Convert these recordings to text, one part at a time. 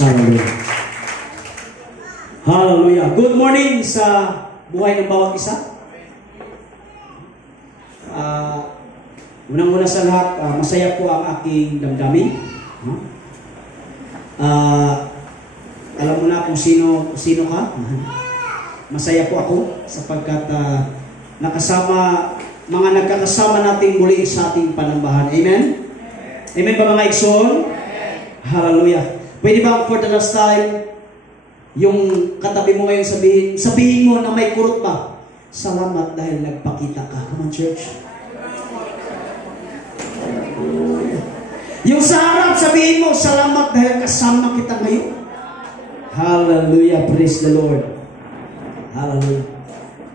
Hallelujah. Hallelujah. Good morning sa buhay ng bawat isa. Unang-una sa lahat, masaya po ang aking damdamin. Alam mo na kung sino ka. Masaya po ako sapagkat mga nagkakasama nating muli sa ating panambahan. Amen? Amen ba mga igsoon? Hallelujah. Pwede ba for the last time, yung katabi mo ngayon sabihin mo na may kurot ba? Salamat dahil nagpakita ka. Come on, church. Yung sa harap, sabihin mo, salamat dahil kasama kita ngayon. Hallelujah. Praise the Lord. Hallelujah.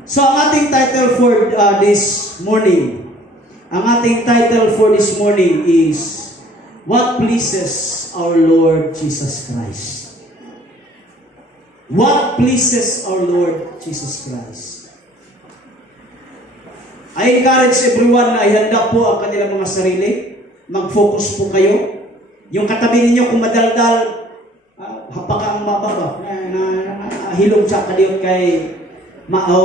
So, ang ating title for this morning, is What Pleases Our Lord Jesus Christ? What pleases our Lord Jesus Christ? I encourage everyone na ihanda po ang kanilang mga sarili. Mag-focus po kayo. Yung katabi ninyo kung madaldal, hapakang mababa, hilong sa kaliyot kay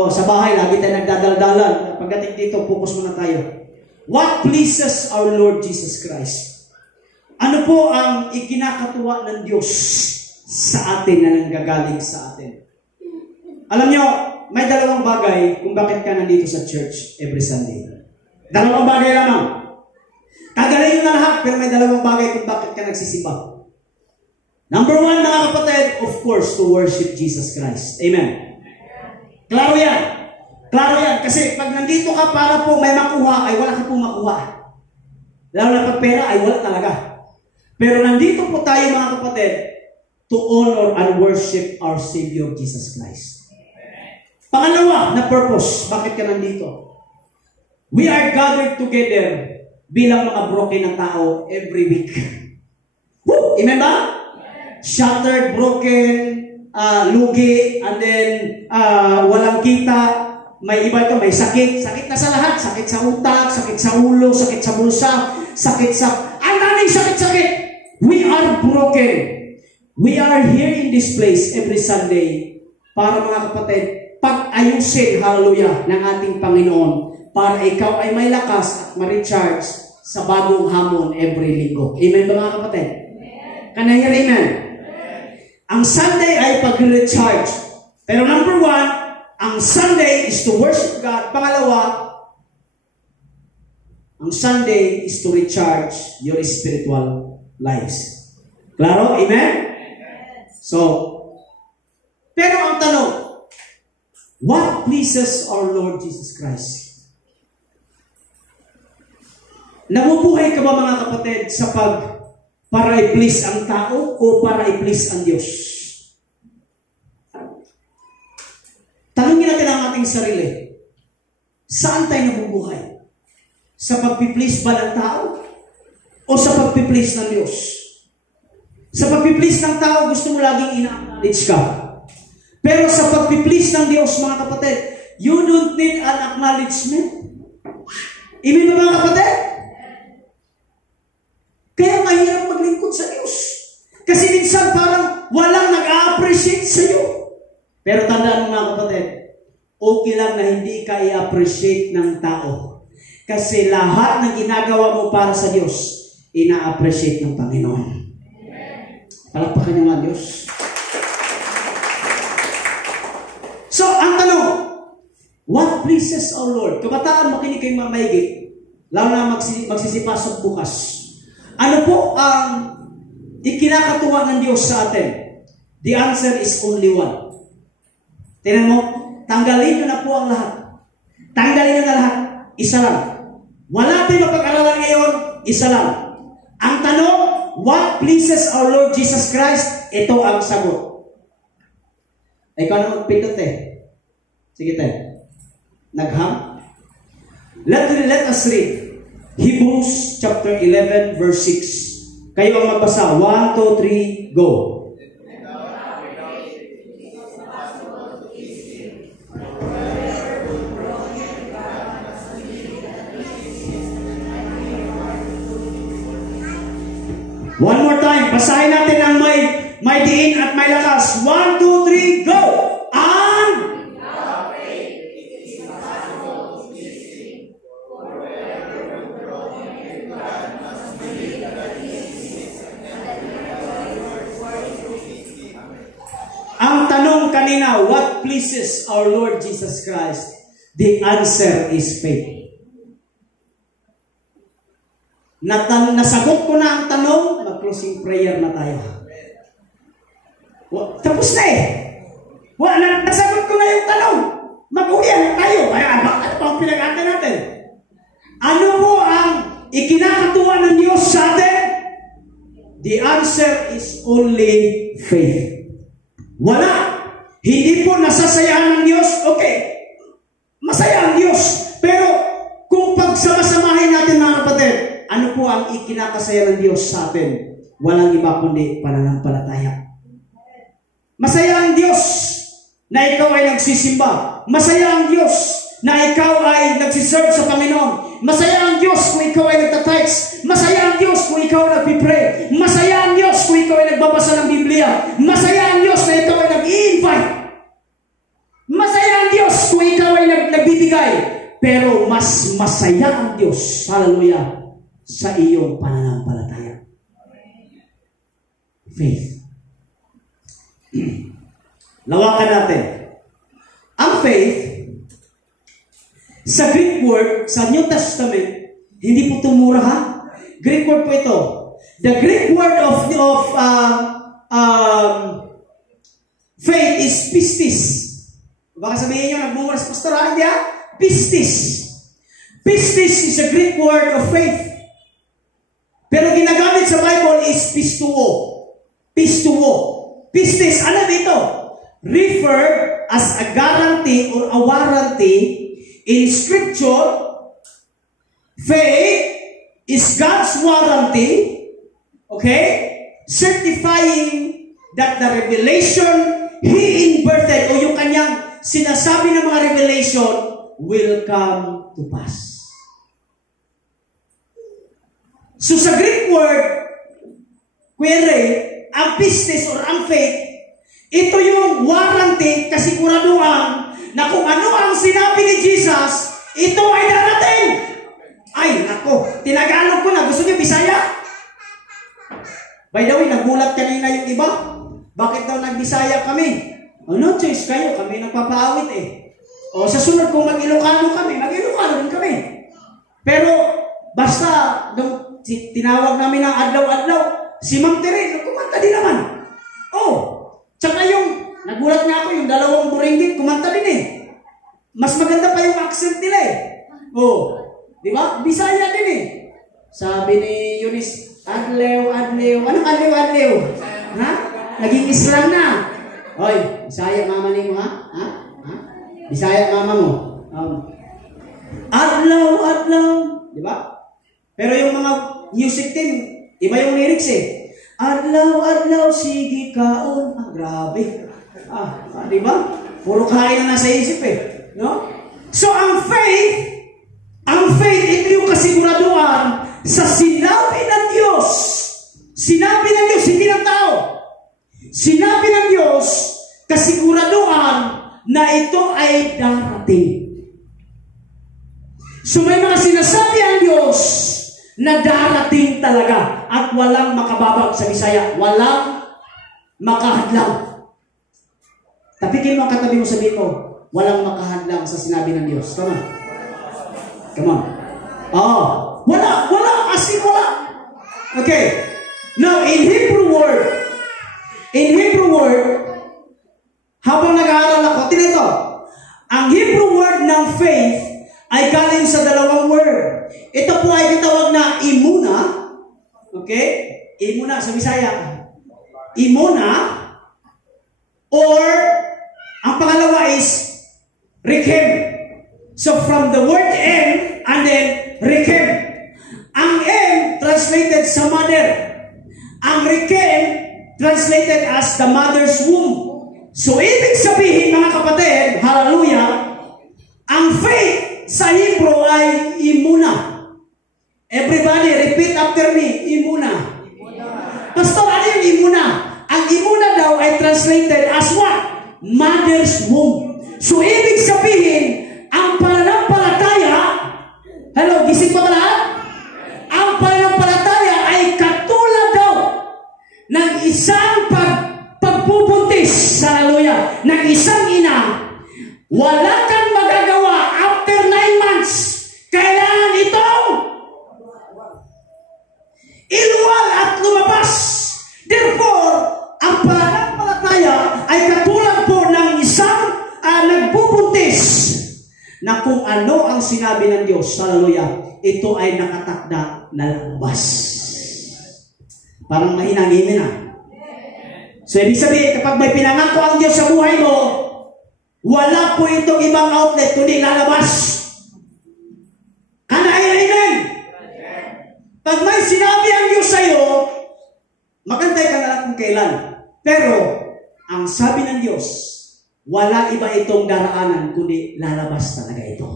sa bahay, lagi tayo nagdadaldalan. Pagdating dito, focus muna tayo. What pleases our Lord Jesus Christ? Ano po ang ikinakatuwa ng Diyos sa atin na nanggagaling sa atin? Alam nyo, may dalawang bagay kung bakit ka nandito sa church every Sunday. Dalawang bagay lamang. Kagaling nyo na lahat, pero may dalawang bagay kung bakit ka nagsisipa. Number one, mga kapatid, of course, to worship Jesus Christ. Amen. Klaro yan. Klaro yan. Kasi pag nandito ka para po may makuha, ay wala ka pong makuha. Lalo na pag pera, ay wala talaga. Pero nandito po tayo, mga kapatid, to honor and worship our Savior Jesus Christ. Pangalawa na purpose, bakit ka nandito? We are gathered together bilang mga broken na tao every week. Woo! Amen ba? Shattered, broken, lugi, and then walang kita. May iba ito, may sakit. Sakit na sa lahat. Sakit sa utak, sakit sa ulo, sakit sa bulsa, sakit sa... Ang daming sakit-sakit! We are broken. We are here in this place every Sunday para mga kapatid, pag-ayusin, hallelujah, ng ating Panginoon para ikaw ay may lakas at ma-recharge sa bagong hamon every linggo. Amen ba mga kapatid? Can I hear amen? Ang Sunday ay pag-recharge. Pero number one, ang Sunday is to worship God. Pangalawa, ang Sunday is to recharge your spiritual lives. Klaro? Amen? So, pero ang tanong, what pleases our Lord Jesus Christ? Nabubuhay ka ba mga kapatid sa para i-please ang tao o para i-please ang Diyos? Tanungin natin ang ating sarili. Saan tayo nabubuhay? Sa pag-please ba ng tao? O sa pag-please ng Diyos? Sa pag-please ng tao, gusto mo laging ina-acknowledge ka. Pero sa pag-please ng Diyos, mga kapatid, you don't need an acknowledgement. Amen ba mga kapatid? Kaya mahirap maglingkod sa Diyos. Kasi minsan parang walang nag-a-appreciate sa iyo. Pero tandaan mo mga kapatid, okay lang na hindi ka i-appreciate ng tao. Kasi lahat ng ginagawa mo para sa Diyos, ina-appreciate ng Panginoon. Palakpakan niyo nga Diyos. So, ang tanong, what pleases our Lord? Kabataan, makinig kayong mamaigi. Lalo na magsisipasok bukas. Ano po ang ikinakatuwa ng Diyos sa atin? The answer is only one. Tingnan mo, tanggalin nyo na po ang lahat. Tanggalin nyo na lahat. Isa lang. Wala tayong mapag-aralan ngayon, isa lang. Ang tanong, what pleases our Lord Jesus Christ? Ito ang sagot. Ikaw na magpindot Sige tayo. Nagham? Let us read. Hebrews chapter 11 verse 6. Kayo ang magbasa. 1, 2, 3, go. One more time. Basahin natin ang may may diin at may lakas. 1, 2, 3, go! And ang tanong kanina, what pleases our Lord Jesus Christ? The answer is faith. Nasagot ko na ang tanong, mag-closing prayer na tayo. Tapos na eh. Nasagot ko na yung tanong. Mag-uwi na tayo. Kaya bakit pa ang pinag-atan natin? Ano po ang ikinakatuwa ng Diyos sa atin? The answer is only faith. Wala. Hindi po nasasayahan ng Diyos. Okay. Masaya ang Diyos. Pero kung pagsama-samahin natin mga kapatid, ano po ang ikinakasaya ng Diyos sa atin? Walang iba kundi pananampalataya. Masaya ang Diyos na ikaw ay nagsisimba. Masaya ang Diyos na ikaw ay nagsiserve sa Panginoon. Masaya ang Diyos kung ikaw ay nagtatites. Masaya ang Diyos kung ikaw ay nagpipray. Masaya ang Diyos kung ikaw ay nagbabasa ng Biblia. Masaya ang Diyos na ikaw ay nag-i-invite. Masaya ang Diyos kung ikaw ay nagbibigay. Pero mas masaya ang Diyos, hallelujah, sa iyong pananampalataya. Faith. Lawakan natin. Ang faith, sa Greek word, sa New Testament, hindi po tumura ha? Greek word po ito. The Greek word of faith is pistis. Baka sabihin nyo, nagmumura sa pastor ha? Hindi ha? Pistis. Pistis is a Greek word of faith. Pero ginagamit sa Bible is pistuo. Pistuo. Pistis, ano dito? Referred as a guarantee or a warranty. In Scripture, faith is God's warranty, okay, certifying that the revelation He inverted o yung kanyang sinasabi ng mga revelation will come to pass. So sa Greek word, quere, ang pistis or ang faith, ito yung warranty, kasiguraduhan, na kung ano ang sinabi ni Jesus, ito ay darating. Ay, nako, tinagalog ko na. Gusto niyo Bisaya? By the way, nagulat kanina yung iba. Bakit daw nagbisaya kami? No choice kayo, kami nagpapaawit eh. O sa sunod kung mag-Ilocano kami, mag-Ilocano din kami. Pero, basta, nung tinawag namin ng adlaw-adlaw, si Ma'am Tere, kumanta din naman. Oh, tsaka yung nagulat nga ako, yung dalawang buringgit, kumanta din eh. Mas maganda pa yung accent nila eh. Oh, di ba? Bisaya din eh. Sabi ni Eunice, adlew. Anong adlew? Ha? Naging Islam na. Hoy, Bisaya mama ni mo ha? Ha? Bisaya mama mo. Adlaw. Di ba? Pero yung mga music team, iba yung lyrics eh. Adlaw, sige kaon. Grabe. Di ba? Puro kain na nasa isip eh. No? So, ang faith, ito yung kasiguraduhan sa sinabi ng Diyos. Sinabi ng Diyos, hindi ng tao. Sinabi ng Diyos, kasiguraduhan na ito ay darating. So, may mga sinasabi ang Diyos na darating talaga at walang makababag sa Bisaya. Walang makahadlang. Tapikin mo ang katabi mo, sabihin mo, walang makahadlang sa sinabi ng Diyos. Come on. Come on. Oh, wala. As in wala. Okay. Now, in Hebrew word, habang nag-aaral ako, tinito, ang Hebrew word ng faith ay galing sa dalawang word. Ito po ay tinawag na imuna. Okay? Imuna sa Bisaya. Imuna. Or ang pangalawa is Rekem. So from the word M and then Rekem. Ang M translated sa mother. Ang Rekem translated as the mother's womb. So ibig sabihin mga kapatid, hallelujah, ang faith sa Hebrew ay imuna. Everybody repeat after me, imuna. Pastor, ano yung imuna? Ang ang imuna daw ay translated as what? Mother's womb. So, ibig sabihin, ang pananampalataya, hello, gising pa ba lahat? Ang pananampalataya ay katulad daw ng isang pagpupuntis, hallelujah, ng isang ina. Wala kang magagawa after 9 months. Kailangan itong iluwal at lumabas. Therefore, ang pananampalataya ay katulad po ng isang nagbubuntis na kung ano ang sinabi ng Diyos, hallelujah, ito ay nakatakda na lumabas. Parang mahinang-imin So, ibig sabihin, kapag may pinangako ang Diyos sa buhay mo, wala po itong ibang outlet kundi lalabas. Amen. Pag may sinabi ang Diyos sa iyo, magantay ka na lang kung kailan. Pero, ang sabi ng Diyos, wala iba itong daraanan kundi lalabas talaga ito.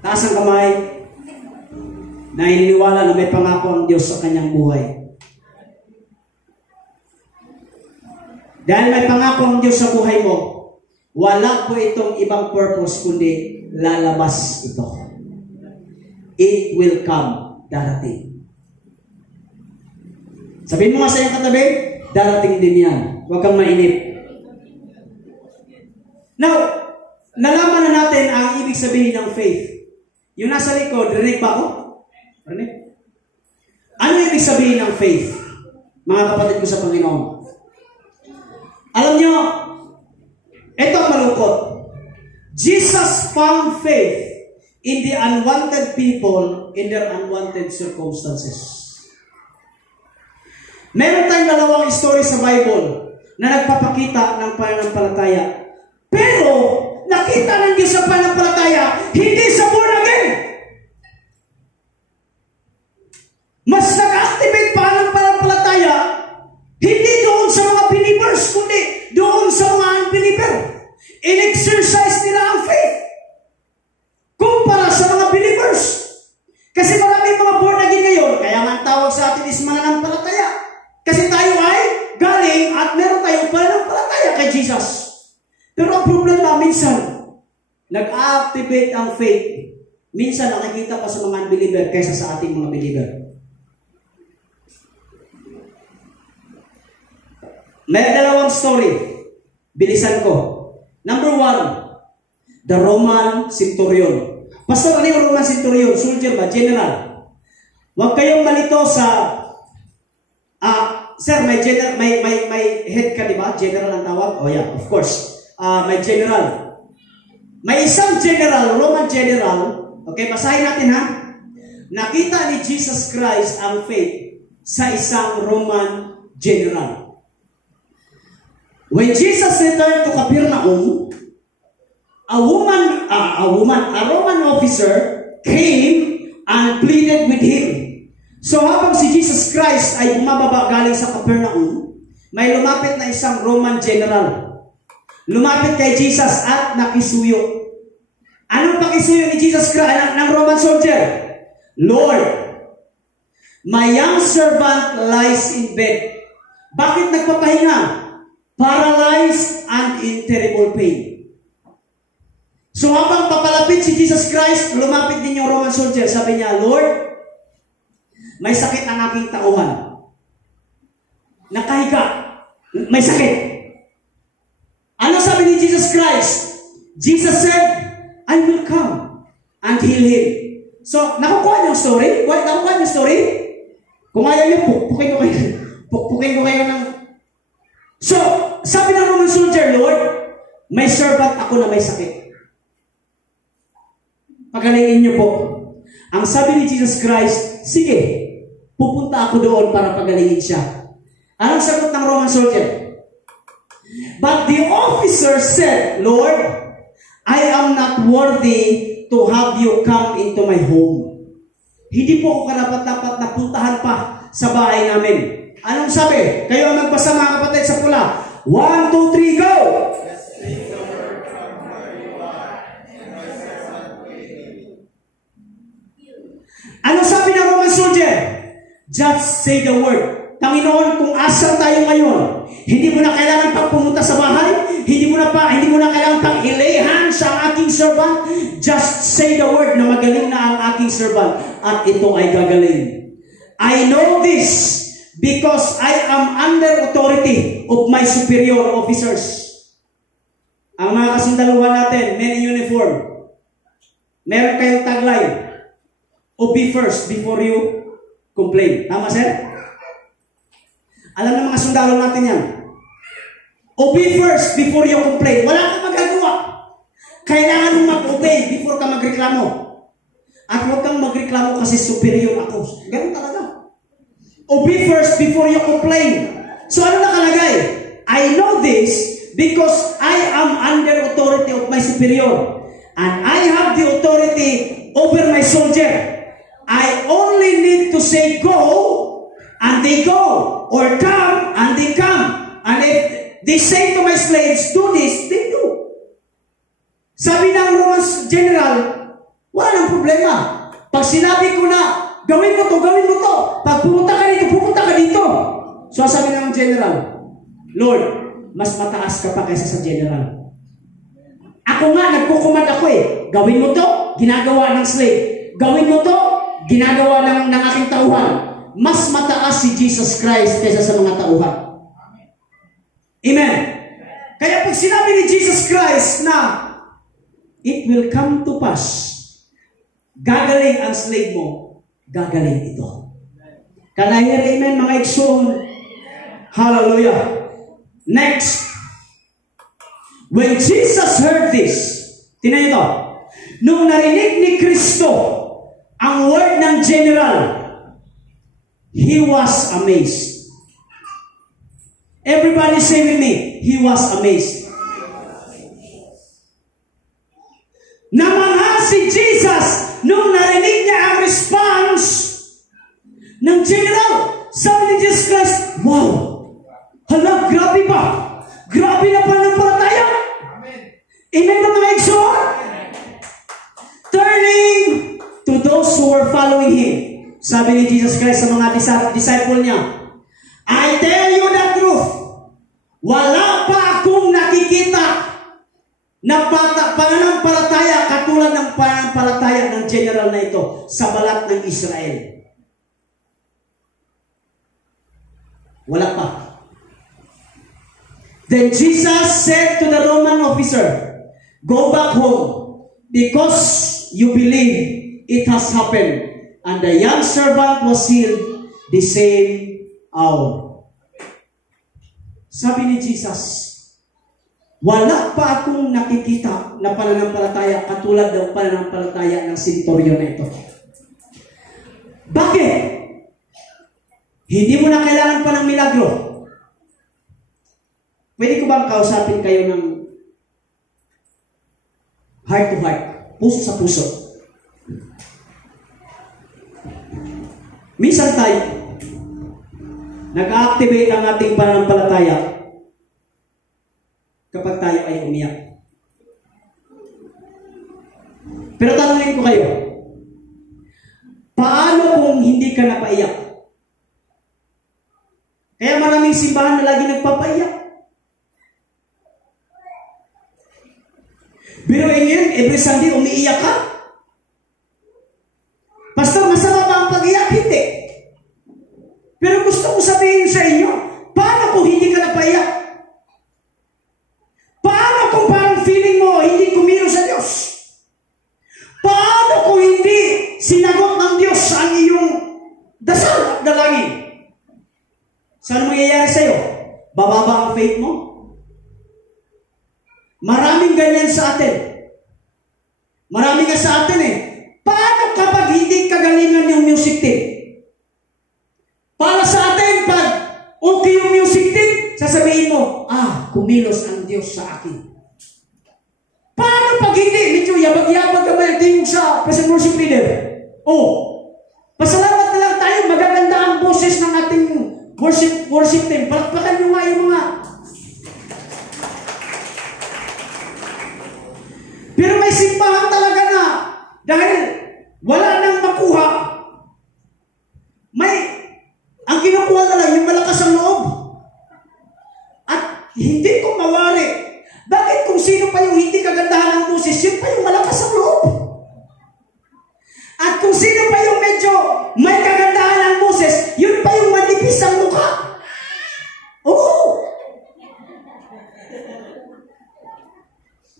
Taas ang kamay na ininiwala na may pangako ang Diyos sa kanyang buhay. Dahil may pangako ang Diyos sa buhay mo, wala po itong ibang purpose kundi lalabas ito. It will come, darating. Sabihin mo nga sa iyong katabi, darating din yan. Huwag kang mainip. Now, nalaman na natin ang ibig sabihin ng faith. Yung nasa likod, rinig ba ako? Rinig? Ano ibig sabihin ng faith? Mga kapatid ko sa Panginoon. Alam nyo, ito ang malungkot. Jesus found faith in the unwanted people in their unwanted circumstances. Meron tayong dalawang story sa Bible na nagpapakita ng pananampalataya. Pero, nakita ng Diyos sa pananampalataya, hindi sa born again. Mas nag-activate pa ng pananampalataya, hindi doon sa mga believers, kundi doon sa mga unbeliever. In-exercise nila ang faith. Kumpara sa mga believers. Kasi maraming mga born again ngayon, kaya nga tawag sa atin is mananampalataya. Kasi tayo ay galing at meron tayong pananampalataya kay Jesus. Pero ang problema, minsan, nag-activate ang faith. Minsan, nakikita pa sa mga unbeliever kaysa sa ating mga believer. May dalawang story. Bilisan ko. Number 1, the Roman centurion. Pastor, ano yung Roman centurion? Soldier ba? General. Huwag kayong malito sa sir, may head ka, di ba? General ang tawag? Oh yeah, of course. May general. May isang general, Roman general. Okay, basahin natin ha. Nakita ni Jesus Christ ang faith sa isang Roman general. When Jesus returned to Capernaum, a Roman officer came and pleaded with him. So habang si Jesus Christ ay bumababa galing sa Capernaum, may lumapit na isang Roman general. Lumapit kay Jesus at nakisuyo. Anong pakisuyo ni Jesus Christ ng Roman soldier? Lord, my young servant lies in bed. Bakit nagpapahinga? Paralyzed and in terrible pain. So habang papalapit si Jesus Christ, lumapit din yung Roman soldier. Sabi niya, Lord, may sakit ang aking tauhan. Nakahiga. May sakit. Ano sabi ni Jesus Christ? Jesus said, I will come and heal him. So, nakukuha niyo yung story? Nakukuha niyo yung story? Kung ayaw niyo, pukin ko kayo ng... So, sabi ng Roman soldier, Lord, may servant ako na may sakit. Pagalingin niyo po. Ang sabi ni Jesus Christ, sige, pupunta ako doon para pagalingin siya. Anong sagot ng Roman soldier? But the officer said, Lord, I am not worthy to have you come into my home. Hindi po ako karapat-dapat na puntahan pa sa bahay namin. Anong sabi? Kayo ang magbasa mga kapatid sa pula. 1, 2, 3, go! Ano sabi ng Roman soldier? Just say the word Panginoon, kung asal tayo ngayon, hindi mo na kailangan pang pumunta sa bahay, hindi mo na kailangan pang i-lay hands sa aking servant. Just say the word na magaling na ang aking servant at ito ay gagaling. I know this because I am under authority of my superior officers. Ang mga kasundaluhan natin, men in uniform, meron kayong tagline, obey first before you complain. Tama, sir? Alam ng mga sundalo natin yan. Obey first before you complain. Wala kang magagawa. Kailangan mo mag-obey before ka magreklamo. At huwag kang magreklamo kasi superior ako. Ganun talaga. Obey first before you complain. So ano nakalagay? I know this because I am under authority of my superior. And I have the authority over my soldier. I only need to say go, and they go. Or come, and they come. And if they say to my slaves, do this, they do. Sabi ng Roman general, wala nang problema. Pag sinabi ko na, gawin mo to, gawin mo to. Pag pumunta ka dito. So sabi ng general, Lord, mas mataas ka pa kaysa sa general. Ako nga, nagkukumand ako eh. Gawin mo to, ginagawa ng slave. Gawin mo to, ginagawa ng aking tauhan. Mas mataas si Jesus Christ kaysa sa mga tauhan. Amen. Kaya pag sinabi ni Jesus Christ na it will come to pass, gagaling ang slave mo, gagaling ito. Can I hear amen, mga igsoon? Hallelujah. Next, when Jesus heard this, tingnan ito, nung narinig ni Kristo ang word ng general, he was amazed. Everybody say with me, he was amazed. Namangha si Jesus nung narinig niya ang response ng general. Sabi ni Jesus Christ, wow, hala, grabe ba? Grabe na pananampalataya. Amen ba mga igsoon? Turning to those who were following him. Sabi ni Jesus Christ sa mga disciple niya, I tell you the truth, wala pa akong nakikita na pananampalataya katulad ng pananampalataya ng general na ito sa balat ng Israel. Wala pa. Then Jesus said to the Roman officer, go back home because you believe it has happened. And the young servant was healed the same hour. Sabi ni Jesus, wala pa akong nakikita na pananampalataya katulad ng pananampalataya ng senturyon na ito. Bakit? Hindi mo na kailangan pa ng milagro. Pwede ko bang kausapin kayo ng heart to heart, puso sa puso? Minsan tayo, nag-activate ang ating pananampalataya kapag tayo ay umiyak. Pero tanungin ko kayo, paano kung hindi ka napaiyak? Kaya maraming simbahan na lagi nagpapaiyak. Pero ngayon, every Sunday umiiyak ka? Pastor, masama ba ang pag-iyak? Hindi. Pero gusto ko sabihin sa inyo, paano kung hindi ka napaiyak? Paano kung parang feeling mo hindi kumilos sa Diyos? Paano kung hindi sinagot ng Diyos ang iyong dasal at dalangin? Saan mangyayari sa'yo? Bababa ang faith mo? Maraming ganyan sa atin. Maraming nga sa atin eh. Paano kapag hindi kagalingan yung music team? Para sa atin, pag okay yung music team, sasabihin mo, kumilos ang Diyos sa akin. Paano pag hindi? Medyo yabag-yabag ka ba yung tingin sa present worship leader? Pasalamat na lang tayo, magaganda ang boses ng ating worship team. Palakpakan nyo nga yung mga... Pero may simbahan talaga na dahil wala nang makuha, ang kinukuha na lang yung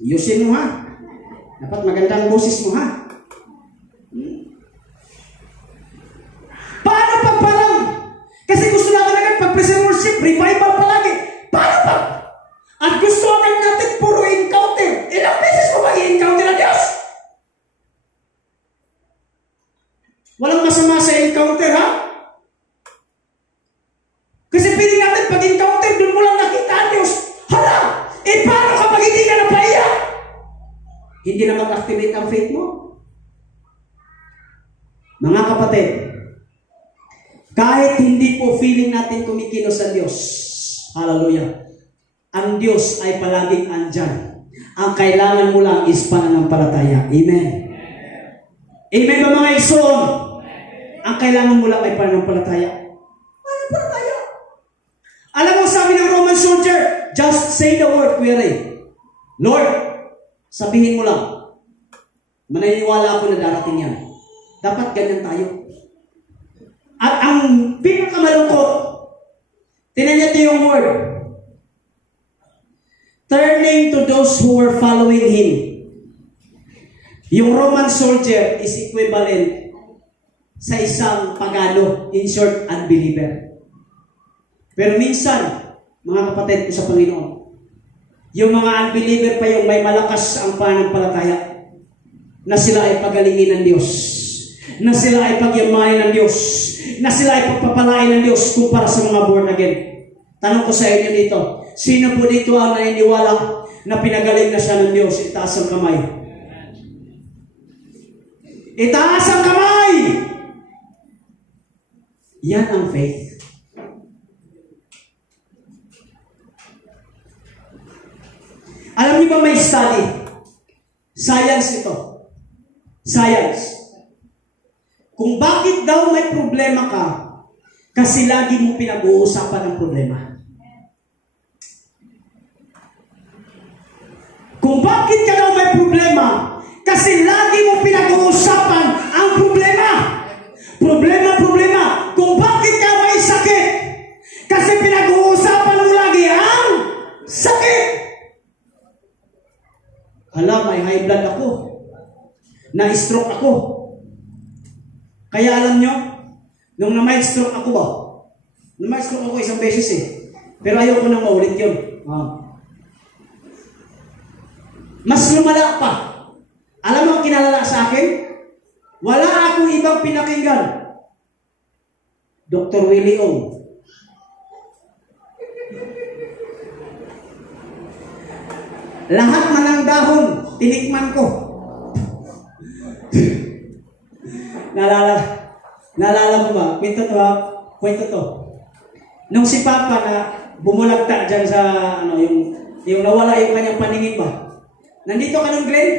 Ayusin mo ha. Dapat magandang boses mo ha. Paano pag parang? Kasi gusto natin agad pag present worship, revival palagi. Paano pag? At gusto natin puro encounter. Ilang beses mo ba i-encounter ang Diyos? Walang masama sa encounter ha? Kasi piling natin pag encounter, doon mo lang nakita ang Diyos. Hala! Paano kapag hindi ka napaiyak? Hindi na mag-activate ang faith mo. Mga kapatid, kahit hindi po feeling natin kumikilos sa Diyos, hallelujah, ang Diyos ay palaging andyan. Ang kailangan mo lang is pananampalataya. Amen. Amen ba mga ison? Ang kailangan mo lang ay pananampalataya. Pananampalataya. Alam mo, sabi ng Roman soldier, just say the word, Kuya Ray. Lord, sabihin mo lang. Maniniwala ako na darating yan. Dapat ganyan tayo. At ang pinakamalungkot, tinan niyo yung word. Turning to those who were following him. Yung Roman soldier is equivalent sa isang pagano, in short, unbeliever. Pero minsan, mga kapatid ko sa Panginoon, yung mga unbeliever pa yung may malakas ang pananampalataya na sila ay pagalingin ng Diyos, na sila ay pagyamanin ng Diyos, na sila ay pagpapalain ng Diyos kumpara sa mga born again. Tanong ko sa inyo dito, sino po dito ang naniniwala na pinagaling na siya ng Diyos? Itaas ang kamay. Itaas ang kamay! Yan ang faith. Alam niyo ba may study? Science ito. Science. Kung bakit daw may problema ka, kasi lagi mo pinag-uusapan ang problema. Kung bakit ka daw may problema, kasi lagi mo pinag-uusapan ang problema. Problema. Kung bakit ka may sakit, kasi pinag-uusapan mo lagi ang sakit. Hala, may high blood ako. Na-stroke ako. Kaya alam nyo, nung na-stroke ako ba? Na-stroke ako isang beses eh. Pero ayoko nang maulit yun. Mas lumala pa. Alam mo ang kinalala sa akin? Wala akong ibang pinakinggan. Dr. Willie Ong. Lahat man ng dahon, tinikman ko. Naalala mo ba? Kwento to. Nung si Papa na bumulagta dyan sa, yung nawala yung kanyang paningin ba? Nandito ka ng Glenn?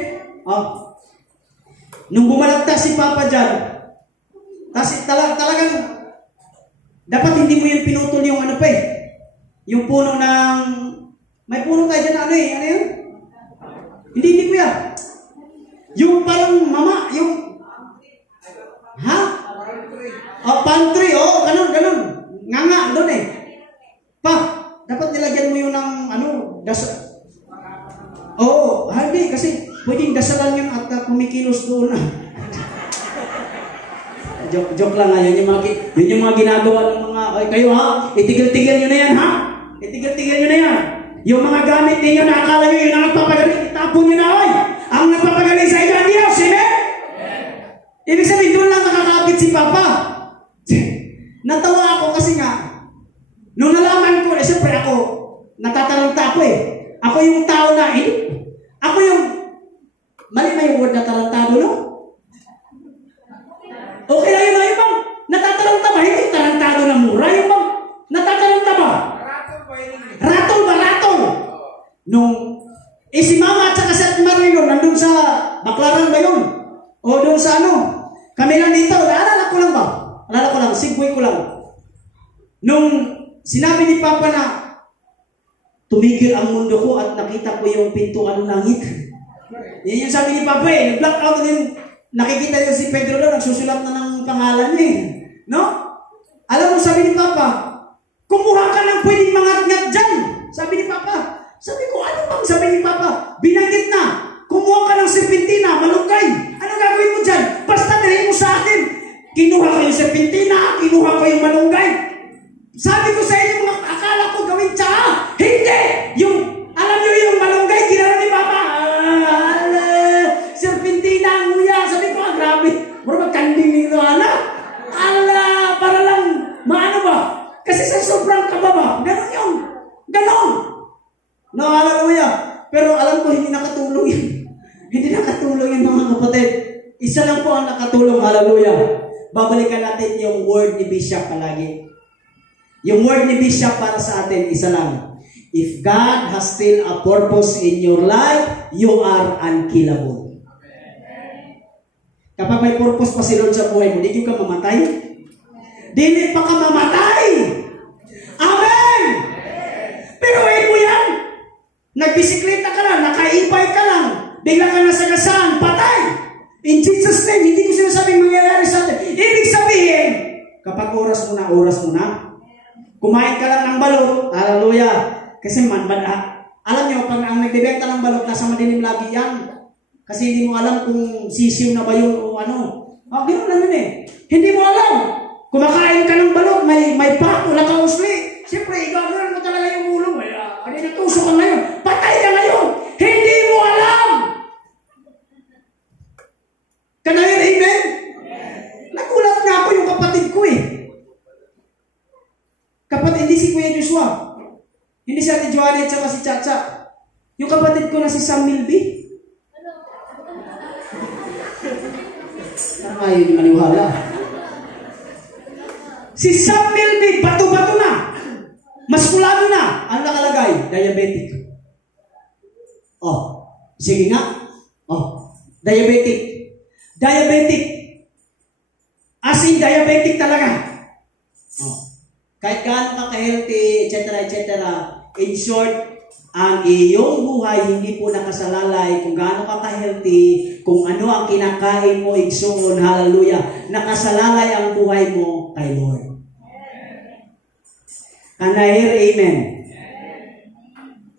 Nung bumalagta si Papa dyan, talagang, dapat hindi mo yung pinutol yung yung puno ng, may puno tayo dyan na ano yun? Hindi kuya. Yung parang mama, yung, pantry, ganun. Nga, doon eh. Dapat nilagyan mo yun ng, hindi, kasi pwedeng dasalan yun at kumikilos doon na. Joke lang nga, yun yung mga ginagawa ng mga, kayo ha, itigil-tigil nyo na yan ha? Itigil-tigil nyo na yan. Yung mga gamit ninyo na akala nyo yun ang nagpapagaling, itapon nyo na oy. Ang nagpapagaling sa inyo ang Diyos, amen? Ibig sabihin, doon lang nakakapit si Papa. Natawa ako kasi nga, nung nalaman ko, siyempre ako, natatalanta ako eh. Ako yung tao na ako yung, mali ba yung word na tarantado, no? Okay na yun na bang natatalanta ba? Hindi tarantado na mura. Yung bang natatalanta ba? Ratol ba? Nung, si Mama at saka si At Marino, nandun sa Baklaran ba yun? O doon sa kami lang dito, naalala ko lang, sigway ko lang. Nung sinabi ni Papa na, tumigil ang mundo ko at nakita ko yung pintuan ng langit. Yan yung sabi ni Papa eh, nag-black out din. Nakikita niya si Pedro doon, nagsusulat na ng pangalan niya eh. No? Alam mo, sabi ni Papa, kumuha ka ng pwedeng mangat-ngat dyan. Sabi ni Papa. Sabi ko, ano bang sabi ni Papa? Binanggit na. magbaba. Ganon yun. Ganon. No, hallelujah. Pero alam ko, hindi nakatulong yun. Hindi nakatulong yun mga kapatid. Isa lang po ang nakatulong, hallelujah. Babalikan natin yung word ni Bishop palagi. Yung word ni Bishop para sa atin, isa lang. If God has still a purpose in your life, you are unkillable. Kapag may purpose pa si Lord sa buhay mo, di ka mamatay. Dili pa ka mamatay. Amen! Pero mo yan. Nagbisikleta ka lang, nakaipay ka lang, bigla ka nasagasaan, patay. In Jesus' name, hindi ko sinasabing mangyayari sa atin. Ibig sabihin, kapag oras mo na, kumain ka lang ng balot, hallelujah. Kasi alam nyo, pag ang nagbibenta ng balot, nasa madilim lagi yan. Kasi hindi mo alam kung sisiw na ba yun o ano. Ganoon lang yun eh. Hindi mo alam. Kumakain ka ng balot, may pato, nakausli. Siyempre, igagawin mo talaga yung ulo. Natusok ka ngayon. Patay ka ngayon. Hindi mo alam. Kanayon, amen? Nagulat nga ako yung kapatid ko eh. Kapatid, hindi si Kuya Joshua. Hindi si Ate Joanne at saka si Chacha. Yung kapatid ko na si Sam Milby. Ayaw yung maniwala. Si Sam Milby, bato-bato na. Maskulado na. Ano nakalagay? Diabetic. Sige nga. Diabetic. Diabetic. As in diabetic talaga. Kahit gaano ka ka-healthy, etc. In short, ang iyong buhay hindi po nakasalalay kung gaano ka ka-healthy, kung ano ang kinakain mo, igsoon, hallelujah. Nakasalalay ang buhay mo kay Lord. Can I hear amen?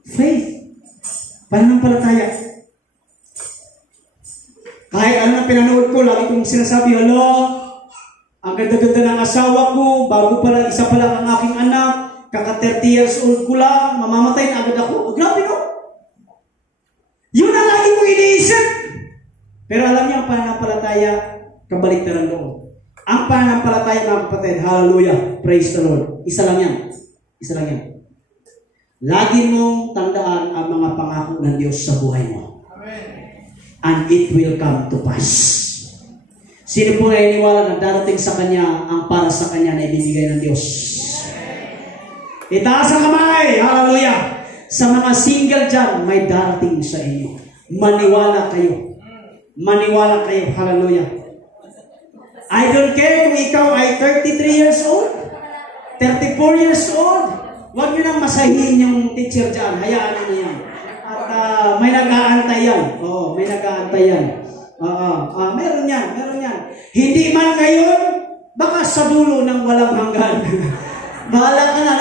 Faith. Pananampalataya. Kahit ano na pinanood ko, lagi kong sinasabi, ang ganda-ganda ng asawa ko, bago pa lang, isa pa lang ang aking anak, kaka 30 years old ko lang, mamamatay na agad ako. Grabe no? Yun ang lagi kong iniisip. Pero alam niyo, ang pananampalataya, kabaliktaran doon. Ang pananampalataya, mga kapatid, hallelujah, praise the Lord. Isa lang yan. Lagi mong tandaan ang mga pangako ng Diyos sa buhay mo. Amen. And it will come to pass. Sino po naniniwala na darating sa Kanya ang para sa Kanya na ibibigay ng Diyos? Itaas ang kamay, hallelujah. Sa mga single dyan, may darating sa inyo. Maniwala kayo. Maniwala kayo, hallelujah. I don't care kung ikaw ay 33 years old, 34 years old. Huwag nyo nang masahin yung teacher dyan. Hayaan nyo yan. At may nag-aantay yan. May nag-aantay yan. Meron yan. Hindi man ngayon, baka sa dulo ng walang hanggan. Bahala ka na.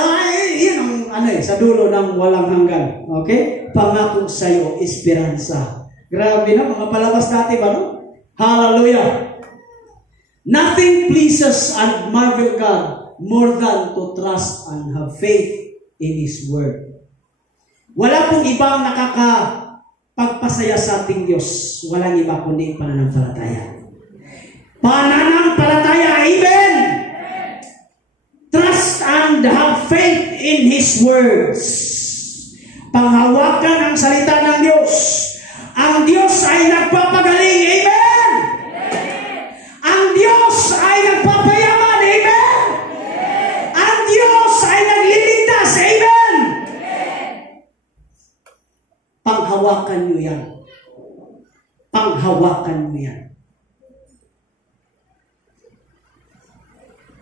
Yun ang sa dulo ng walang hanggan. Okay? Pangako sa'yo, esperanza. Grabe na, mga palabas natin ba, no? Hallelujah. Nothing pleases and marvel God more than to trust and have faith in His Word. Wala pong ibang nakakapagpasaya sa ating Diyos. Walang iba kundi pananampalataya. Pananampalataya, amen! Trust and have faith in His words. Panghawakan ang salita ng Diyos. Ang Diyos ay nagpapagaling, amen! Ang Diyos ay nagpapayaman, amen! Ang Diyos ay nagliligtas, amen! Panghawakan nyo yan. Panghawakan nyo yan.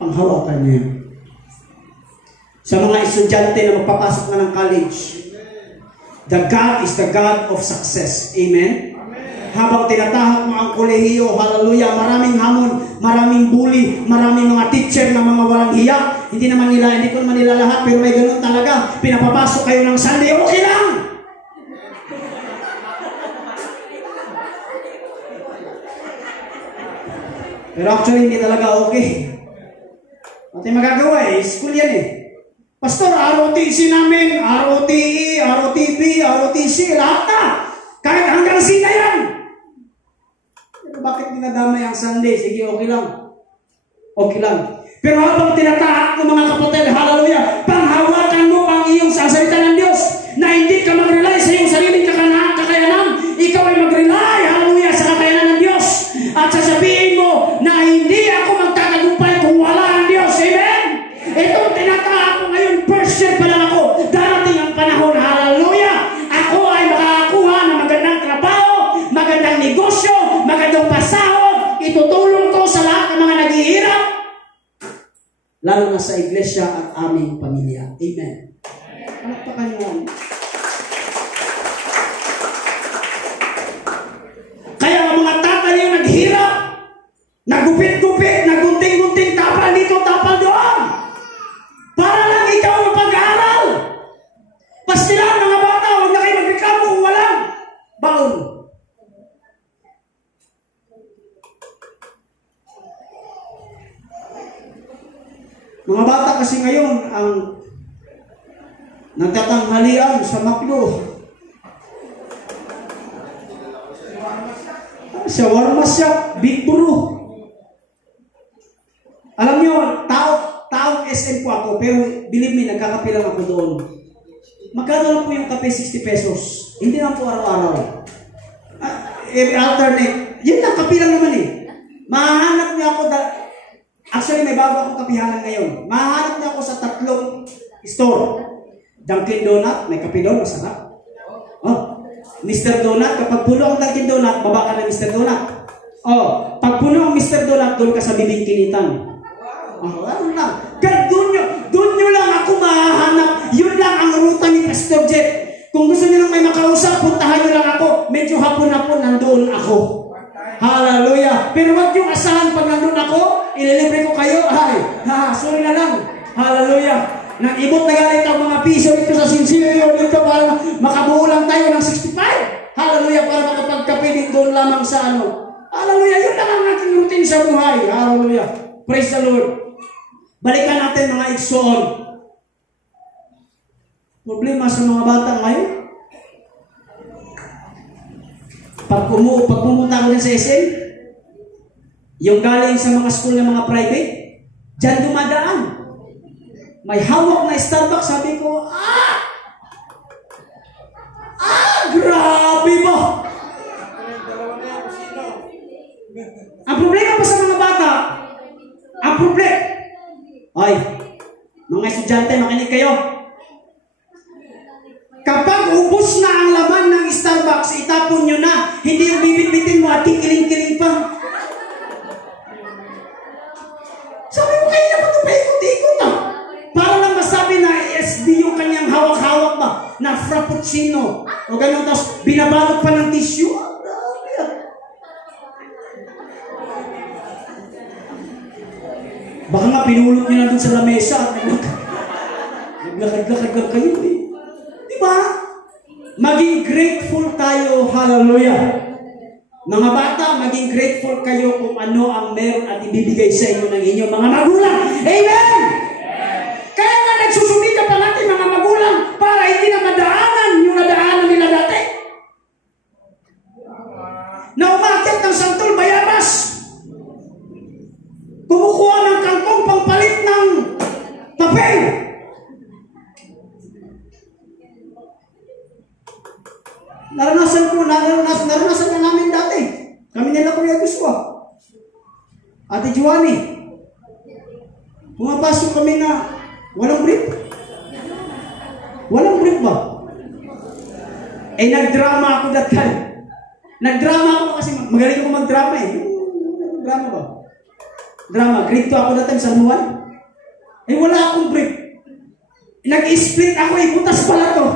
Panghawakan nyo yan. Sa mga estudyante na magpapasok na ng college, the God is the God of success. Amen? Habang tinatahak mo ang kolehiyo, hallelujah, maraming hamon, maraming bully, maraming mga teacher na mga walang hiya. Hindi ko naman nila lahat, pero may ganun talaga. Pinapapasok kayo ng Sunday, okay lang! Pero actually, hindi talaga okay. At yung magagawa school yan Pastor, ROTC namin, ROTE, ROTB, ROTC, lahat na! Kahit hanggang sina yan! Pero bakit dinadamay ang Sunday? Sige, okay lang. Okay lang. Pero habang tinatahak ko mga kapatid, hallelujah, panghawakan mo ang iyong salita ng Diyos na hindi ka mag-rely sa iyong sariling kakayanan. Ikaw ay mag-rely, hallelujah, sa kakayanan ng Diyos. At sasabihin mo na hindi ako magtatagumpay kung wala ang Diyos. Amen? Itong tinatahak ko ngayon, first year pa lang ako. Darating ang panahon, hallelujah, ako ay makakakuha ng magandang trabaho, magandang negosyo, magandang pasahod. Itutulong ko sa lahat ng mga naghihirap, lalo na sa iglesia at aming pamilya. Amen. Palakpakan niyo. Kaya ang mga tatay yung naghirap, nagupit-gupit, nagunting-gunting, tapal dito, tapal doon, para lang ikaw mapag-aaral. Pastilan mga bata, huwag na kayo magreklamo kung walang baon. Mga bata kasi ngayon ang nagtatanghalian sa McDo. Shawarma shop, Big Buru. Alam nyo, taong SM po ako, pero believe me, nagkakape lang ako doon. Magkano lang po yung kape? 60 pesos. Hindi lang po araw-araw. Alternate. Yun lang, kape lang naman eh. Mahanap niyo ako, actually may bago akong kapihanan ngayon. Mahanap niyo ako sa 3 store. Dunkin Donut, may kape doon, masarap. Oh, Mr. Donut, kapag puno ang Dunkin Donut, baba ka na Mr. Donut. Oh, pag puno ang Mr. Donut, doon ka sa bibingkinitan. Oh, ano lang. Doon nyo lang ako mahahanap. Yun lang ang ruta ni Pastor Jet. Kung gusto nyo lang may makausap, puntahan nyo lang ako. Medyo hapon-hapon, nandoon ako. Hallelujah. Pero wag yung asahan pag nandun ako, ililibre ko kayo. Ay, sorry na lang. Hallelujah. Nag-ibot na galit ang mga piso dito sa Sincilio dito para makabuo lang tayo ng 65. Hallelujah. Para makapagkape din doon lamang sa ano. Hallelujah. Yun lang ang ating routine sa buhay. Hallelujah. Praise the Lord. Balikan natin mga igsoon. Problema sa mga bata ngayon. Pag pumunta ko din sa SM, yung galing sa mga school ng mga private, dyan dumadaan. May hawak na Starbucks, sabi ko, grabe ba? Ang problema pa sa mga bata, ang problema, ay, mga estudyante, makinig kayo. Kapag ubos na ang laman ng Starbucks, itapon nyo na. Hindi yung bibit-bitin mo at kikiling-kiling pa. Sabi ko, kaya na ba ito paikot-ikot na? Para lang masabi na ESB yung kanyang hawak-hawak ba? Na frappuccino. O gano'n, tapos binabalot pa ng tissue. Grabe yan. Baka nga pinulot nyo na dun sa lamesa at naglakad-lakad kayo eh. Diba? Maging grateful tayo, hallelujah. Mga bata, maging grateful kayo kung ano ang meron at ibibigay sa inyo ng inyong mga magulang. Amen! Kaya nga nagsusumika pa natin mga magulang para hindi na madaanan yung nadaanan nila dati. Na umakit ng santol bayabas. Kumukuha ng kangkong pangpalit ng papel. Naranasan na namin dati. Kami nila Kuya Guswa. Ate Juani. Pumapasok kami na walang brief. Walang brief ba? Eh, nagdrama ako that time. Nagdrama ako kasi magaling ako magdrama eh. Drama ba? Drama. Grade 2 ako that time sa Juan. Eh, wala akong brief. Nag-split ako eh. Butas pala to.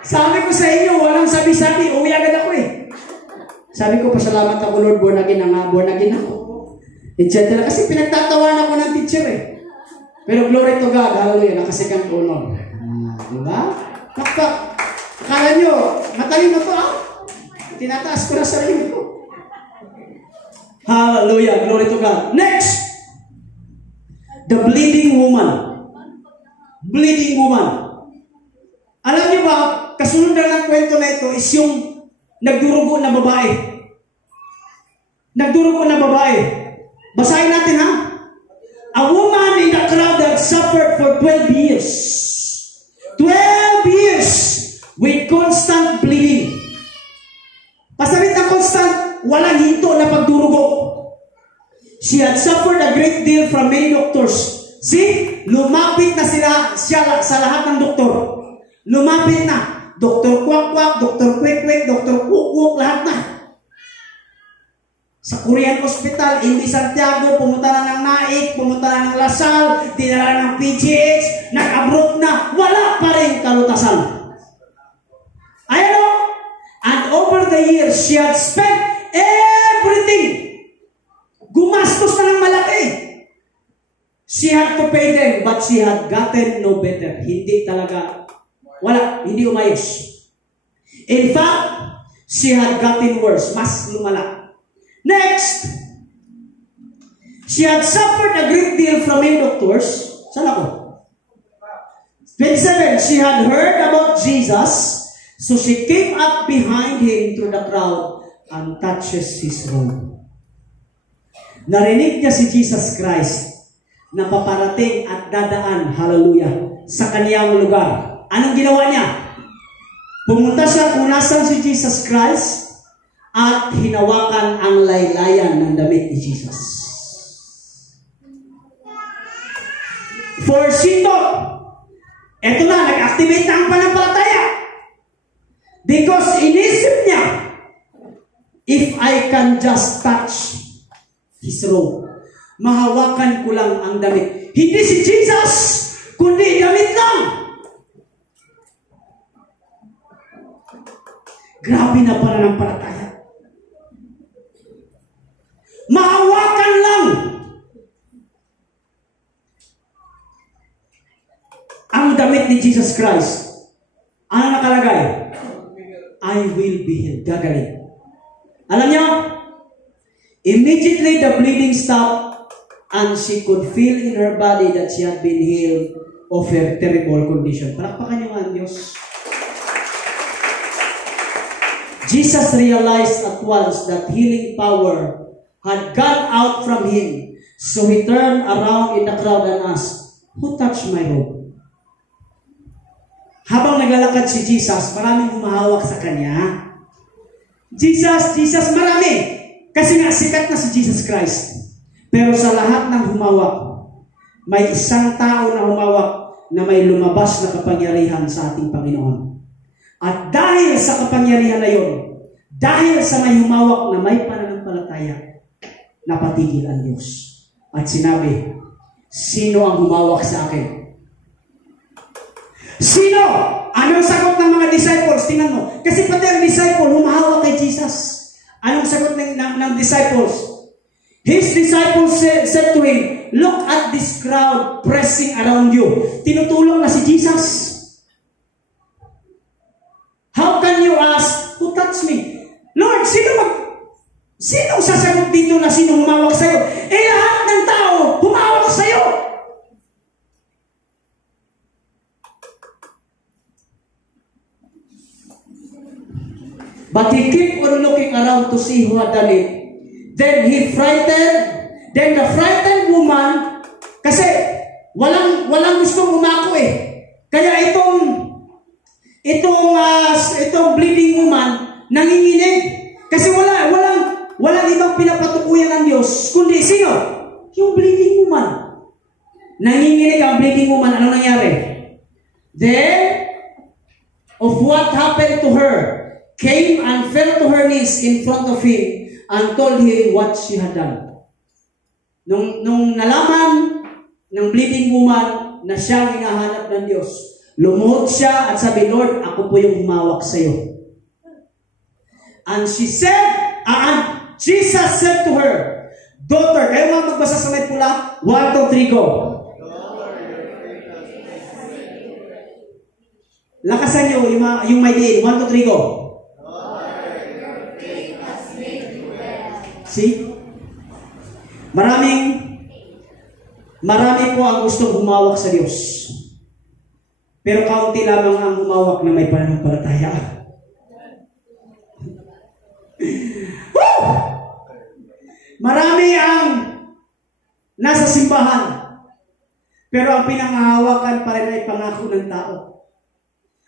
Sabi ko sa inyo, walang sabi-sabi, uwi agad ako eh. Sabi ko, pasalamat ako Lord, born again ako. Etc. Kasi pinagtatawanan ako ng teacher eh. Pero glory to God, hallelujah, nakasecond honor. Diba? Nakpak. Akala nyo, matalino to Tinataas ko na sarili ko. Hallelujah, glory to God. Next! The bleeding woman. Bleeding woman. Alam niyo ba, kasunod na ng kwento na ito is yung nagdurugo na babae. Nagdurugo na babae. Basahin natin ha. A woman in the crowd that suffered for 12 years. 12 years with constant bleeding. Pasabit na constant, walang hinto na pagdurugo. She had suffered a great deal from many doctors. See, lumapit na siya sa lahat ng doktor. Lumapit na. Doktor Kwak-Kwak, Doktor Kwek-Kwek, Doktor Kuk-Kuk, lahat na. Sa Korean Hospital, Indi Santiago, pumunta na ng Naik, pumunta na ng Lasal, dinala ng PGH, nag-abroad na, wala pa rin kalutasan. Ayan o, and over the years, she had spent everything. Gumastos na ng malaki. She had to pay them, but she had gotten no better. Hindi talaga, wala, hindi umayos. In fact, she had gotten worse, mas lumala. Next, she had suffered a great deal from many doctors. Saan ako? 27, she had heard about Jesus, so she came up behind him through the crowd and touches his robe. Narinig niya si Jesus Christ na paparating at dadaan, hallelujah, sa kaniyang lugar. Anong ginawa niya? Pumunta siya kung nasan si Jesus Christ at hinawakan ang laylayan ng damit ni Jesus. For she thought, eto na, nag-activate na ang panampalataya. Because inisip niya, if I can just touch his robe, mahawakan ko lang ang damit. Hindi si Jesus, kundi damit lang. Grabe na pananampalataya. Mahawakan lang ang damit ni Jesus Christ. Ano nakalagay? I will be healed. Gagaling. Alam niyo, immediately the bleeding stopped and she could feel in her body that she had been healed of her terrible condition. Palakpakan niyo ang Diyos. Jesus realized at once that healing power had gone out from him. So he turned around in the crowd and asked, who touched my robe? Habang naglalakad si Jesus, maraming humahawak sa kanya. Jesus, marami. Kasi nga, sikat na si Jesus Christ. Pero sa lahat ng humawak, may isang tao na humawak na may lumabas na kapangyarihan sa ating Panginoon. At dahil sa kapangyarihan na yun, dahil sa may humawak na may pananampalataya, napatigil ang Diyos. At sinabi, sino ang humawak sa akin? Sino? Anong sagot ng mga disciples? Tingnan mo. Kasi pati ang disciple, humahawak kay Jesus. Anong sagot ng disciples? His disciples said to him, look at this crowd pressing around you. Tinutulong na si Jesus. How can you ask, who touched me? Lord, sino sasagot dito na sino humawak sa'yo? Eh, lahat ng tao humawak sa'yo. But he kept on looking around to see who had done it. Then the frightened woman, kasi walang gustong umako eh. Kaya itong bleeding woman, nanginginig. Kasi walang ibang pinapatukuyan ng Diyos, kundi sino? Yung bleeding woman. Nanginginig ang bleeding woman. Ano nangyari? Then, of what happened to her, came and fell to her knees in front of him and told him what she had done. Nung nalaman ng bleeding woman na siya hinahanap ng Diyos, lumuhod siya at sabi, Lord, ako po yung humawak sa iyo. And she said, and Jesus said to her, daughter, kayo mga magbasa sa may pula, 1, 2, 3, go. Lakasan nyo yung may diin, 1, 2, 3, go. See? Marami po ang gustong humawak sa Diyos. Pero kaunti lamang ang humawak na may pananampalataya. Marami ang nasa simbahan. Pero ang pinanghahawakan pa rin ay pangako ng tao.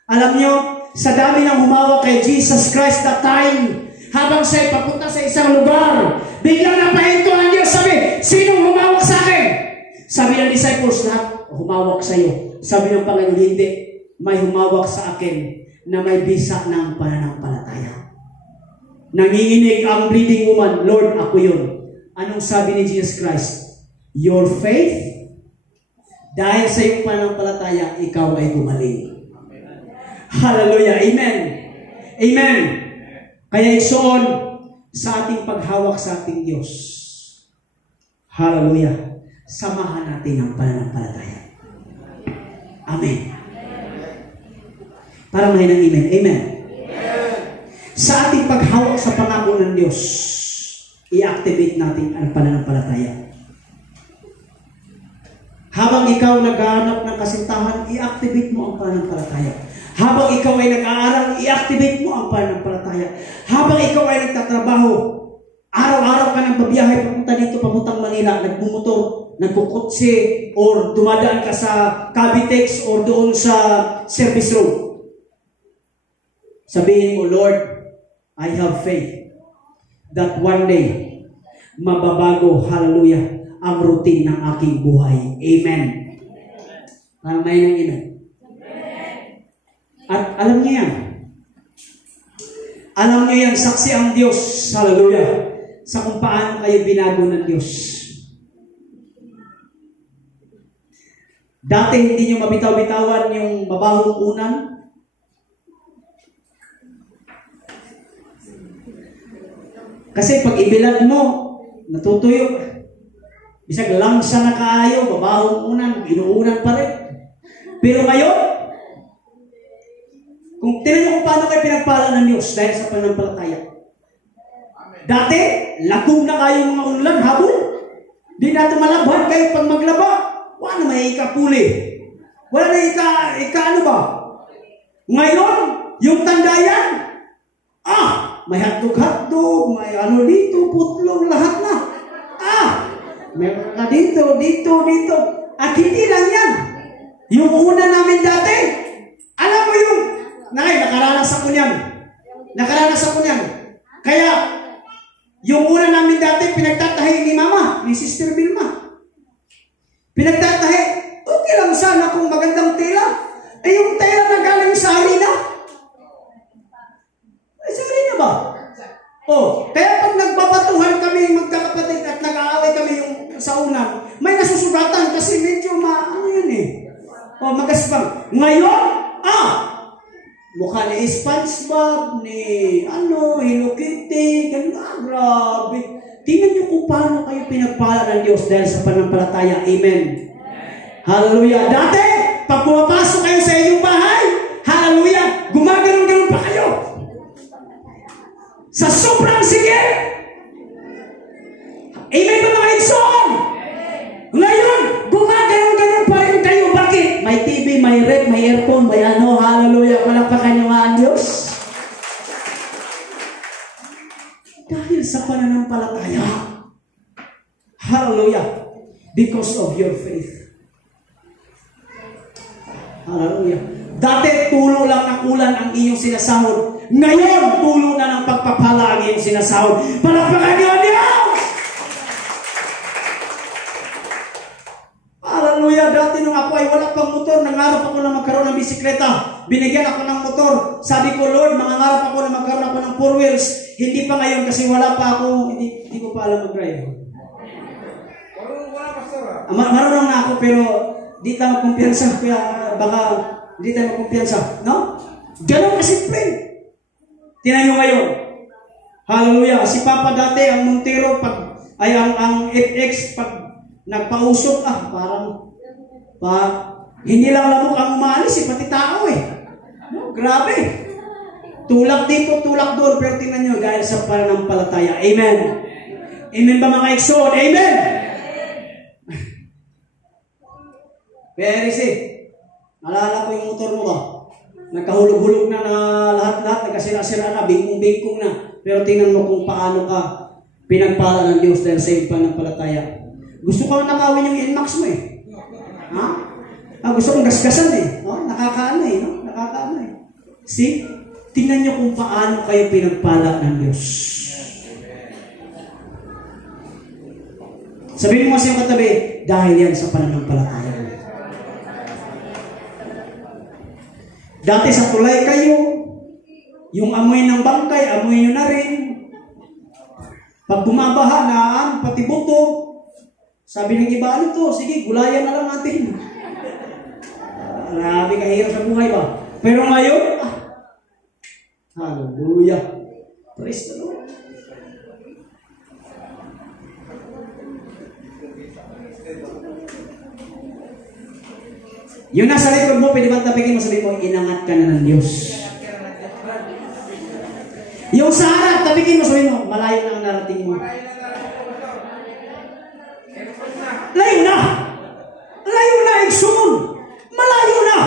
Alam nyo, sa dami ng humawak kay Jesus Christ that time, habang siya'y papunta sa isang lugar, biglang napahintuan Diyos, sabi, sinong humawak sa akin? Sabi ng disciples, lahat humawak sa iyo. Sabi ng Panginoon, hindi. May humawak sa akin na may bisa ng pananampalataya. Nanginginig ang bleeding woman, Lord, ako yun. Anong sabi ni Jesus Christ? Your faith, dahil sa iyong pananampalataya, ikaw ay gumaling. Hallelujah. Amen. Amen. Kaya isuon sa ating paghawak sa ating Diyos. Hallelujah. Samahan natin ang pananampalataya. Amen. Para may ng amen. Amen. Sa ating paghawak sa pangako ng Diyos, i-activate natin ang pananampalataya. Habang ikaw naghahanap ng kasintahan, i-activate mo ang pananampalataya. Habang ikaw ay nag-aaral, i-activate mo ang pananampalataya. Habang ikaw ay nagtatrabaho, araw-araw ka nang babiyahe papunta dito, papuntang Manila, nagbumotor, nagkukotse, or dumadaan ka sa Cavitex or doon sa service road. Sabihin mo, Lord, I have faith that one day, mababago, hallelujah, ang routine ng aking buhay. Amen. May nang amen. At alam niyo yan. Alam niyo yan, saksi ang Diyos, hallelujah, sa kung paano kayo binago ng Diyos. Dati hindi niyo mabitaw-bitawan yung mabahong unan. Kasi pag ibilad mo, natutuyo. Bisag lang sa nakaayo, babahong unan, inuunan pa rin. Pero ngayon, kung tinan nyo kung paano kayo pinagpala ng Diyos dahil sa pananampalataya. Dati, lakom na kayo mga unlan, habol. Di natin malabhan kayo pag maglaba. Wala na may ikapuli. Wala na ano ba? Ngayon, yung tandayan, may hotdog, may ano dito, putlong, lahat na. May ka dito. At hindi lang yan. Yung una namin dati, alam mo yung, nakaranas ako niyan. Kaya, yung una namin dati, pinagtatahi ni Mama, ni Sister Vilma. Pinagtatahi, okay lang sana kung magandang tela. Yung tela na galing sa harina. Sa harina ba? Kaya pag nagbabatuhan kami, magkakapatid, at nag-aaway kami yung sa unan, may nasusulatan kasi medyo ano yun eh. Magaspang. Ngayon, mukha ni SpongeBob, ni Hello Kitty, ganun, grabe. Tingnan niyo kung paano kayo pinagpala ng Diyos dahil sa pananampalataya. Amen. Hallelujah. Dati, pag pumapasok kayo sa inyong bahay, hallelujah, gumagano'n-ganon pa kayo. Sa sobrang sigil. Amen ba mga igsoon? Ngayon, gumagano'n-ganon pa rin kayo. Bakit? May TV, may rep, may aircon, may hallelujah, palakpakan niyo nga ang Diyos. Dahil sa pananampalataya. Hallelujah. Because of your faith. Hallelujah. Dati, tulo lang ng ulan ang inyong sinasahod. Ngayon, tulo na ng pagpapala ang inyong sinasahod. Palakpakan niyo ang Diyos! Hallelujah. Dati nung ako ay wala pang motor, nangarap ako na magkaroon ng bisikleta. Binigyan ako ng motor. Sabi ko, Lord, mangangarap ako na magkaroon ako ng 4 wheels. Hindi pa ngayon kasi wala pa ako, hindi ko pa alam mag-drive. Marunong na ako pero di tayo magkumpiyansa. Kaya baka di tayo magkumpiyansa. No? Ganun kasimple. Tinan nyo ngayon. Hallelujah. Si Papa dati, ang Montero, ang FX, pag nagpausok, parang hindi lang lamok ang umalis, pati tao eh. No, grabe. Tulak dito, tulak doon, pero tingnan nyo, dahil sa pananampalataya. Amen. Amen ba mga igsoon? Amen. Pero nalala ko yung motor mo ba? Nagkahulog-hulog na lahat-lahat, nagkasira-sira na, bingkong-bingkong na. Pero tingnan mo kung paano ka pinagpala ng Diyos dahil sa iyong pananampalataya. Gusto ko nakawin yung NMAX mo eh. Ha? Gusto kong gasgasan eh. No? Nakakaano eh. No? Nakakaano eh. See? Tingnan nyo kung paano kayo pinagpala ng Diyos. Sabihin mo sa iyong katabi, dahil yan sa pananampalataya mo. Dati sa tulay kayo, yung amoy ng bangkay, amoy nyo na rin. Pag bumabaha naan, pati buto, sabi ng iba, ano to? Sige, gulayan na lang natin. Grabe kahirap sa buhay ba? Pero ngayon, hallelujah. Praise the Lord. Yung nasa likod mo, pwede bang tapikin mo, sabihin mo, inangat ka na ng Diyos. Yung sa harap, tapikin mo, sabihin mo, malayo na ang narating mo. Layo na! Layo na, Exxon! Malayo na!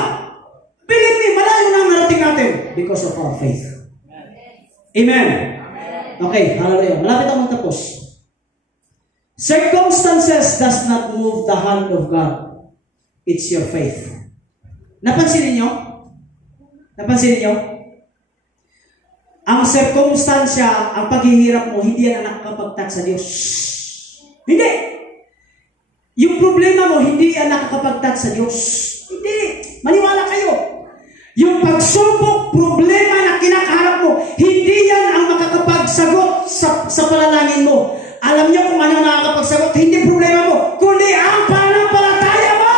Believe me, malayo na ang narating natin because of our faith. Amen. Okay, hallelujah. Malapit akong tapos. Circumstances does not move the hand of God. It's your faith. Napansin niyo? Napansin niyo? Ang circumstansya, ang paghihirap mo, hindi yan ang nakakapagtag sa Diyos. Hindi! Yung problema mo, hindi yan nakakapagtag sa Diyos. Hindi! Maniwala kayo! Yung pagsubok, problema na kinakaharap mo, hindi yan ang makakapagsagot sa panalangin mo. Alam niyo kung ano nakakapagsagot? Hindi problema mo, kundi ang pananampalataya mo!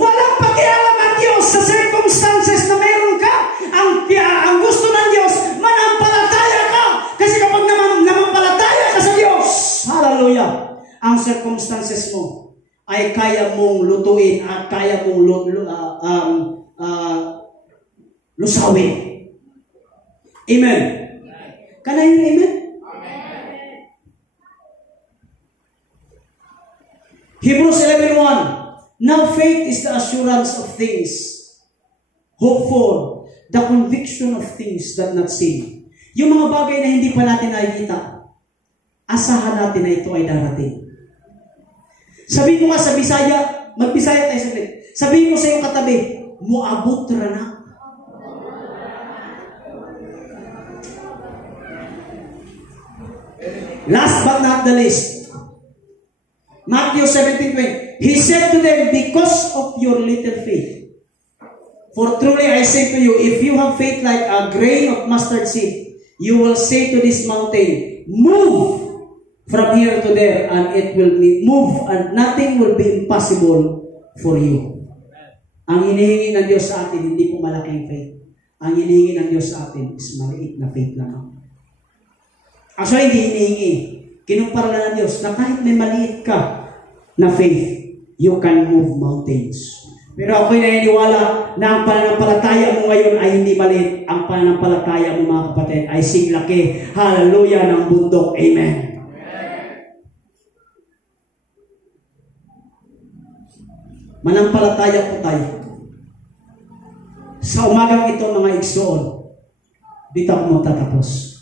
Walang pakialam ang Diyos sa circumstances na meron ka. Ang gusto ng Diyos, manampalataya ka. Kasi kapag namampalataya ka sa Diyos, hallelujah, ang circumstances mo ay kaya mong lutuin at kaya mong lusawin. Amen. Can I hear amen? Amen. Hebrews 11:1. Now faith is the assurance of things hoped for, the conviction of things that not seen. Yung mga bagay na hindi pa natin nakikita, asahan natin na ito ay darating. Sabihin mo nga sa Bisaya, mag-Bisaya tayo saglit. Sabihin mo sa iyong katabi, muabot ra na. Last but not the least, Matthew 17:20. He said to them, because of your little faith. For truly I say to you, if you have faith like a grain of mustard seed, you will say to this mountain, move from here to there, and it will move, and nothing will be impossible for you. Ang hinihingi ng Diyos sa atin, hindi po malaking faith. Ang hinihingi ng Diyos sa atin is maliit na faith lang. Actually, hindi hinihingi. Kinumpara na ng Diyos na kahit may maliit ka na faith, you can move mountains. Pero ako'y naniniwala na ang pananampalataya mo ngayon ay hindi maliit. Ang pananampalataya mo, mga kapatid, ay siglaki. Hallelujah ng bundok. Amen. Manampalataya po tayo. Sa umagang ito, mga igsoon, dito ako magtatapos.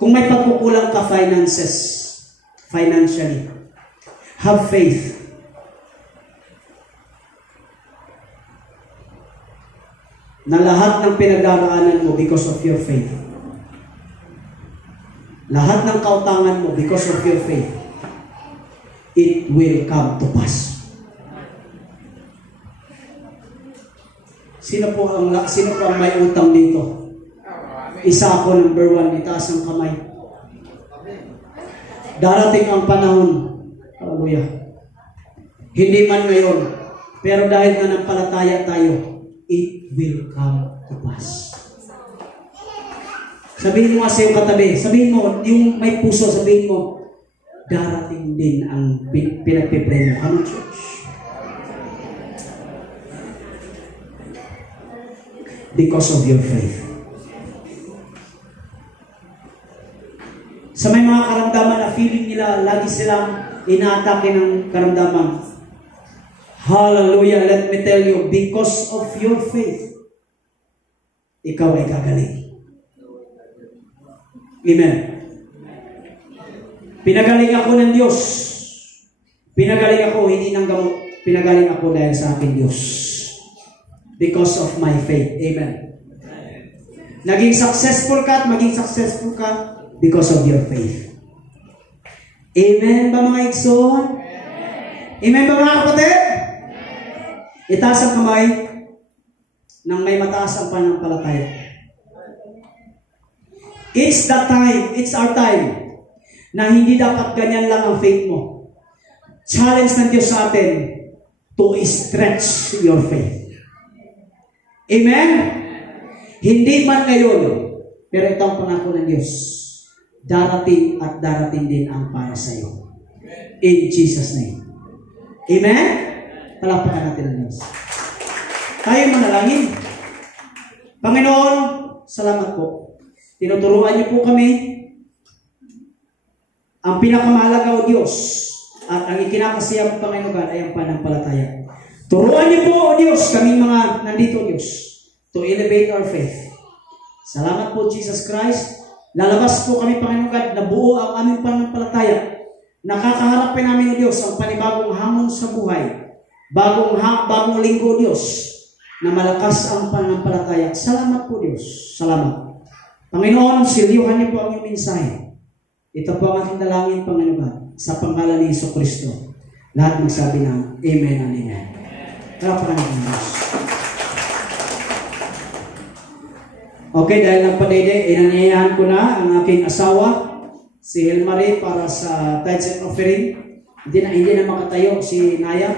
Kung may pagkukulang ka financially, have faith. Na lahat ng pinagdaraanan mo because of your faith. Lahat ng kautangan mo because of your faith. It will come to pass. Sino po ang may utang dito? Isa ako, number 1, itaas ang kamay. Darating ang panahon, hallelujah, hindi man ngayon, pero dahil nanampalataya tayo, it will come to pass. Sabihin mo nga sa iyong katabi, sabihin mo, yung may puso, sabihin mo, darating din ang pinagpipreno. Ano, church? Because of your faith. Sa may mga karamdaman na feeling nila, lagi silang inaatake ng karamdaman. Hallelujah, let me tell you, because of your faith, ikaw ay gagaling. Amen. Pinagaling ako ng Diyos. Pinagaling ako, hindi ng gamot. Pinagaling ako dahil sa aking Diyos. Because of my faith. Amen. Naging successful ka at maging successful ka because of your faith. Amen ba mga igsoon? Amen ba mga kapatid? Itaas ang kamay nang may mataas ang pananampalataya. It's that time, it's our time, na hindi dapat ganyan lang ang faith mo. Challenge ng Diyos sa atin to stretch your faith. Amen? Hindi man ngayon, pero ito ang pangako ng Diyos. Darating at darating din ang para sa iyo. In Jesus' name. Amen? Palakpakan natin ang Diyos. Tayo manalangin. Panginoon, salamat po. Tinuturuan niyo po kami ang pinakamahalaga o Diyos at ang ikinakasiyang Panginoon ay ang pananampalataya. Turuan niyo po o Diyos kaming mga nandito Diyos to elevate our faith. Salamat po Jesus Christ. Lalabas po kami Panginoon na buo ang aming pananampalataya. Nakakaharapin namin o Diyos ang panibagong hamon sa buhay. Bagong linggo Diyos na malakas ang pananampalataya. Salamat po Diyos. Salamat. Panginoon, silyuhan niyo po ang iyong mensahe. Ito po ang aking dalangin, Panginoon, sa pangalan ni Jesucristo. Lahat magsabi ng Amen and Amen. Palakpakan natin ang Diyos. Okay, dahil nagpadayday, inanyayahan ko na ang aking asawa, si Helmarie, para sa tithes and offering. Hindi na makatayo si Naya.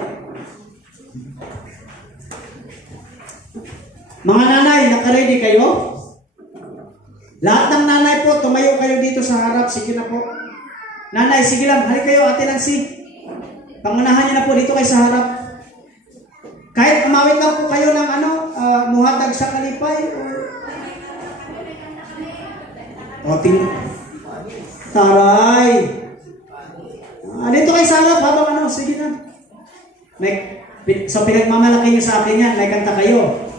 Mga nanay, nakaready kayo? Lahat ng nanay po, tumayo kayo dito sa harap. Sige na po. Nanay, sige lang. Halik kayo, Ate Nancy. Pangunahan niyo na po dito kayo sa harap. Kahit umawit lang po kayo ng muhatag sa kalipay. Taray. Dito kayo sa harap habang sige na. So pinagmamalaki niyo sa akin yan. May kanta kayo.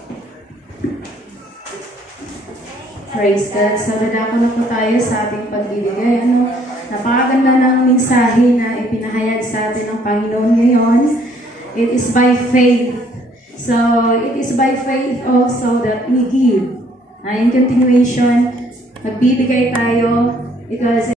Praise God. So, dadako na po tayo sa ating pagbibigay. Napakaganda ng mensahe na ipinahayag sa atin ng Panginoon ngayon. It is by faith. So, it is by faith also that we give. In continuation, magbibigay tayo because